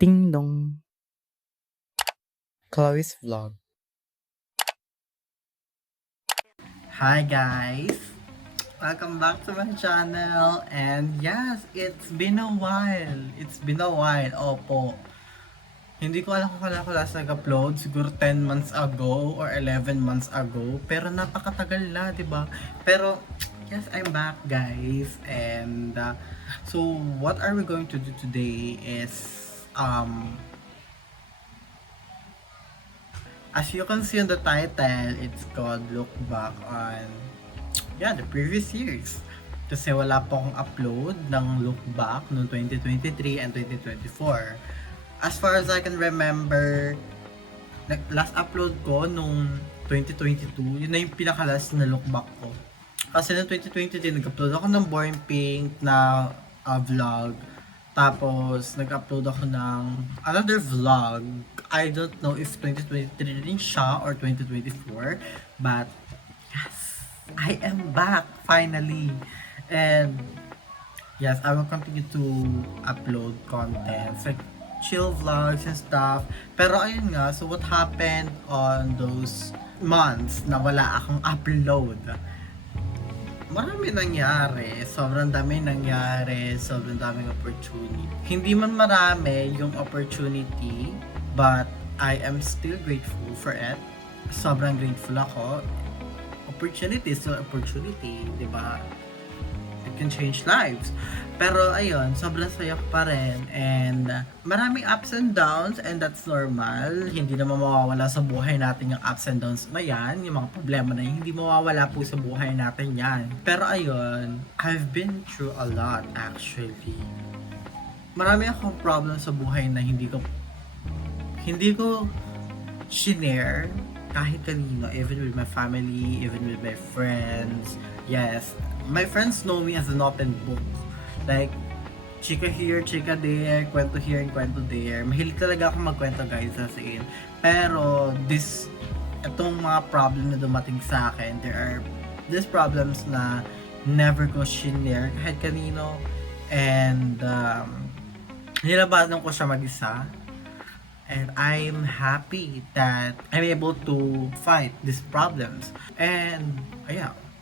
Ding dong. Chloe's vlog. Hi guys! Welcome back to my channel. And yes, it's been a while. Opo. Hindi ko alam kung kailan ko last nag-upload. Siguro 10 months ago or 11 months ago. Pero napakatagal na, di ba? Pero yes, I'm back guys. And so what are we going to do today is as you can see on the title, it's called Look Back on the previous years. Kasi wala po akong upload ng Look Back noong 2023 and 2024. As far as I can remember, last upload ko nung 2022, yun na yung pinaka-last na look back ko. Kasi noong 2023, nag-upload ako ng Born Pink na vlog. Tapos, nag-upload ako ng another vlog. I don't know if 2023 rin siya or 2024. But, yes, I am back finally. And, yes, I will continue to upload content. Like, chill vlogs and stuff. Pero ayun nga, so what happened on those months na wala akong upload? Marami nangyari, sobrang daming opportunity. Hindi man marami yung opportunity, but I am still grateful for it. Sobrang grateful ako. Opportunity is still opportunity, di ba? It can change lives. Pero ayun, sobrang saya ko pa rin. And maraming ups and downs, and that's normal. Hindi naman mawawala sa buhay natin yung ups and downs na yan. Yung mga problema na yun, hindi mawawala po sa buhay natin yan. Pero ayun, I've been through a lot actually. Marami akong problem sa buhay na hindi ko shinare kahit kanino, even with my family, even with my friends. Yes, my friends know me as an open book. Like, chika here, chika there, kwento here, and kwento there. Mahilig talaga ako magkwento guys, as in. Pero, itong mga problem na dumating sa akin, there are these problems na never ko shinare kahit kanino. And, nilabanan ko siya mag-isa. And I'm happy that I'm able to fight these problems. And,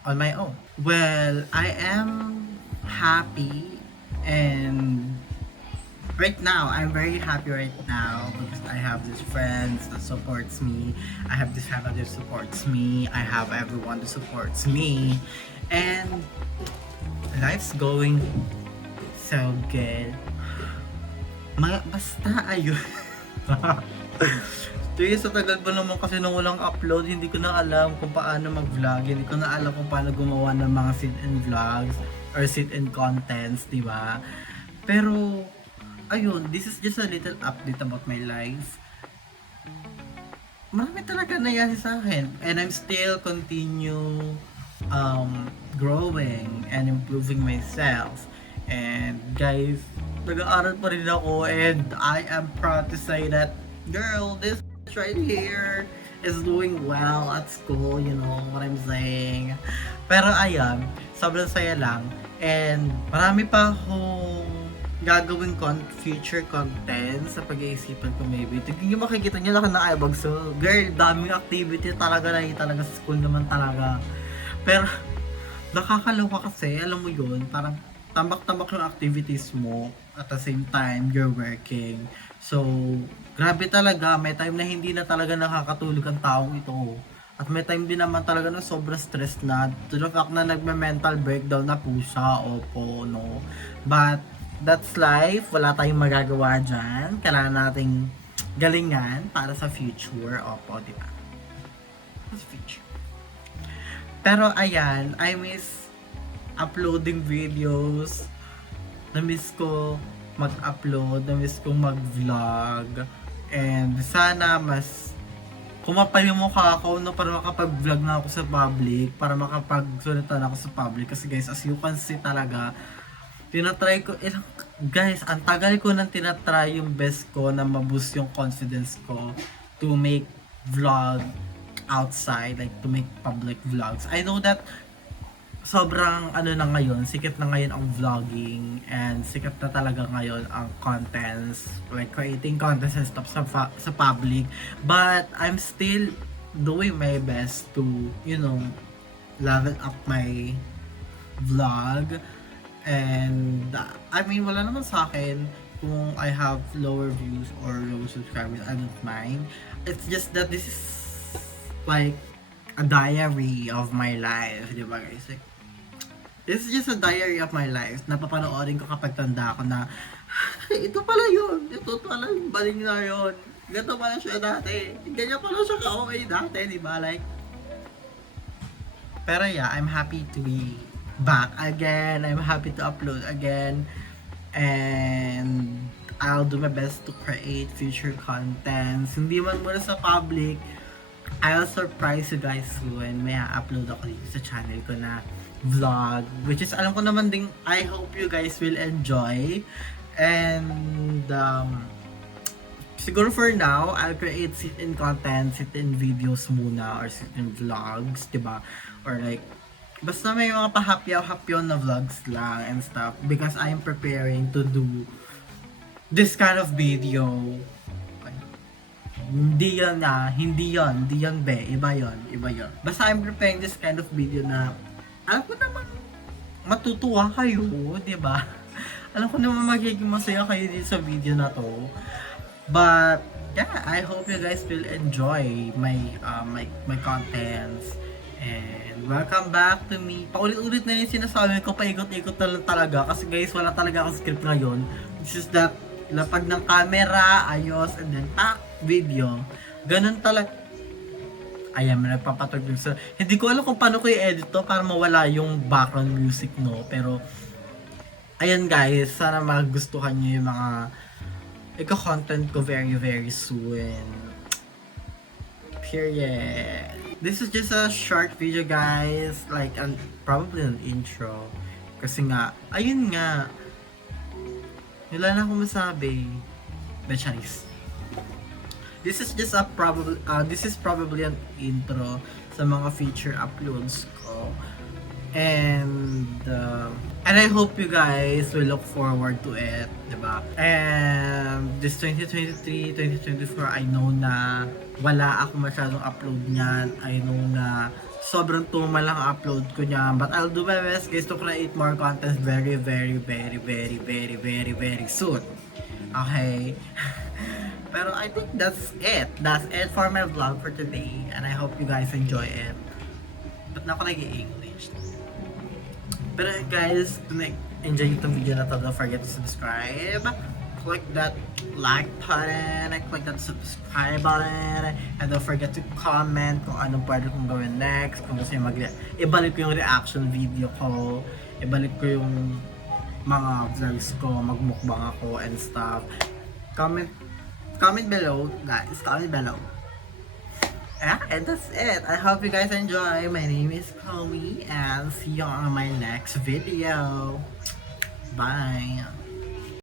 on my own. Well, I am happy, and right now, I'm very happy right now because I have these friends that supports me. I have this family that supports me. I have everyone that supports me. And life's going so good. Basta ayun. Sa tagal pa naman kasi nung walang upload, hindi ko na alam kung paano mag-vlog, hindi ko na alam kung paano gumawa ng mga sit-in vlogs or sit-in contents, di ba? Pero, ayun, this is just a little update about my life. Marami talaga nangyari sa akin, and I'm still continue growing and improving myself. And guys, nag-aaral pa rin ako, and I am proud to say that, girl, this right here is doing well at school, you know what I'm saying. Pero ayan, sobrang saya lang, and marami pa akong gagawin future content sa pag-iisipan ko maybe. Tignan nyo, makikita nyo lang na ibag. So, girl, daming activity talaga na talaga sa school naman talaga. Pero, nakakaloka kasi, alam mo yun, parang tambak-tambak yung activities mo at the same time you're working. So, grabe talaga, may time na hindi na talaga nakakatulog ang taong ito. At may time din naman talaga na sobrang stress na, to the fact na nagme-mental breakdown na po siya, opo, no. But, that's life, wala tayong magagawa dyan. Kailangan nating galingan para sa future, opo, di ba? What's future? Pero ayan, I miss uploading videos. Na-miss ko mag-upload, na-miss ko mag-vlog. And sana mas kumapal yung mukha ko, no, para makapag-vlog na ako sa public, para makapag-sunitan ako sa public. Kasi guys, as you can see talaga, tinatry ko, guys, ang tagal ko nang tinatry yung best ko na ma-boost yung confidence ko to make vlog outside, like to make public vlogs. I know that sobrang ano na ngayon, sikat na ngayon ang vlogging and sikat na talaga ngayon ang contents, like creating contents and stuff sa public. But I'm still doing my best to, you know, level up my vlog. And I mean, wala naman sa akin kung I have lower views or low subscribers. I don't mind. It's just that this is like a diary of my life, di ba guys? Like, this is just a diary of my life. Napapanoorin ko kapag tanda ko na ito pala yun. Ito pala yung baling na yun. Ganito pala siya dati. Ganyan pala siya ka-okay dati, di ba? Like, pero yeah, I'm happy to be back again. I'm happy to upload again. And I'll do my best to create future contents. Hindi man muna sa public, I'll surprise you guys soon. May upload ako dito sa channel ko na vlog. Which is, alam ko naman din, I hope you guys will enjoy. And, siguro for now, I'll create sit-in content, sit-in videos muna, or sit-in vlogs, diba? Or like, basta may mga pahapyaw-hapyaw na vlogs lang and stuff. Because I'm preparing to do this kind of video. Hindi yan be, iba yon. Basta I'm preparing this kind of video na alam ko naman matutuwa kayo, di ba? Alam ko naman magiging masaya kayo dito sa video na to. But yeah, I hope you guys will enjoy my my contents. And welcome back to me. Paulit-ulit na yung sinasabi ko, paikot-ikot na lang talaga kasi guys, wala talaga akong script ngayon. It's just that lapag ng camera, ayos, and then video. Ganun talaga. Ayan, may nagpapatog dun sa... Hindi ko alam kung paano ko i-edit to para mawala yung background music, no? Pero, ayan guys, sana magustuhan nyo yung mga ika-content ko very, very soon. Period. This is just a short video, guys. Like, probably an intro. Kasi nga, ayun nga. Wala na akong masabi. But, Chinese. This is just a this is probably an intro sa mga feature uploads ko. And I hope you guys will look forward to it, diba? And this 2023, 2024, I know na wala ako masyadong upload niyan. I know na sobrang tumal lang upload ko niyan. But I'll do my best guys to create more content very, very, very, very, very, very, very soon. Okay? Pero I think that's it. That's it for my vlog for today. And I hope you guys enjoy it. Ba't na ako nag-i-English? Pero guys, kung enjoy itong video na to, don't forget to subscribe. Click that like button. Click that subscribe button. And don't forget to comment kung anong pwede kong gawin next. Kung gusto nyo ibalik ko yung reaction video ko. Ibalik ko yung mga vlogs ko. Magmukbang ako and stuff. Comment below, guys. Comment below. Yeah, and that's it. I hope you guys enjoy. My name is Chloe, and see you on my next video. Bye.